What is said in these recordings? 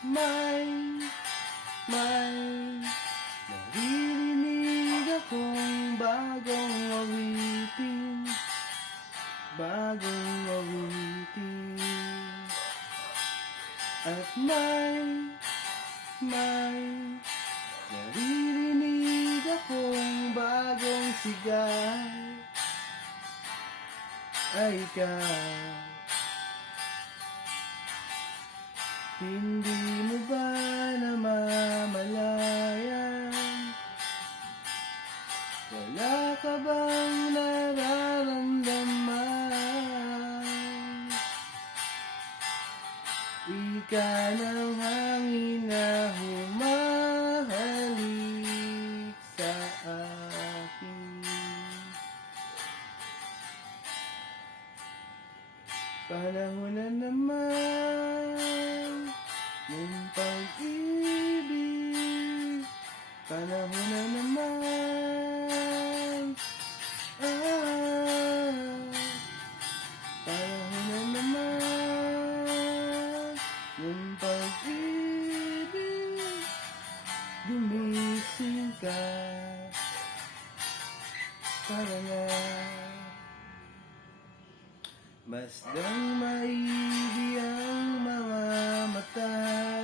May naririnig akong bagong awitin, bagong awitin. At may naririnig akong bagong sigaw, ay ikaw. Hindi mo ba namamalayan? Wala ka bang nararamdaman? Ika ng hangin na humahalik sa akin. Panahon na naman ng pag-ibig, panahon na naman, panahon na naman ng pag-ibig. Gumising ka para na masdang maibig ang mga mata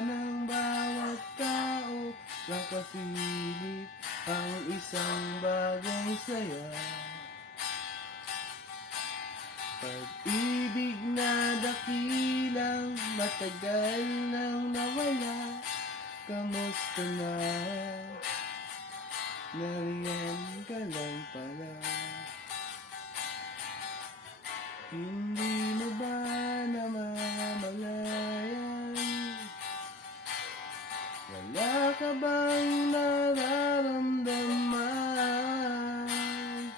ng bawat tao. Nakasilip ang isang bagong saya, pag-ibig na dakilang matagal nang nawala. Kamusta na? Nariyan ka lang pala. Hindi mo ba namamalayan? Wala ka bang nararamdaman?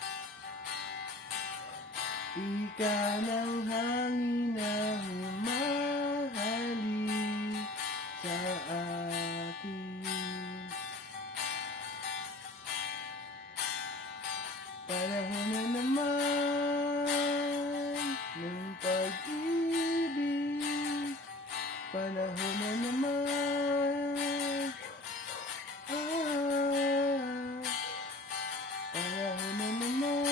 Ika ng hangin na humahalik sa akin. Panahon na naman ng pag-ibig, panahon na naman, panahon na naman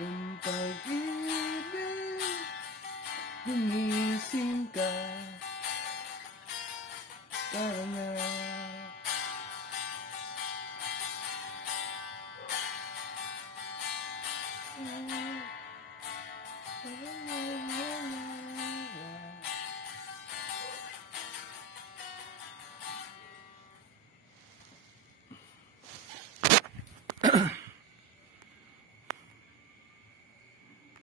ng pag-ibig. Gumising ka para na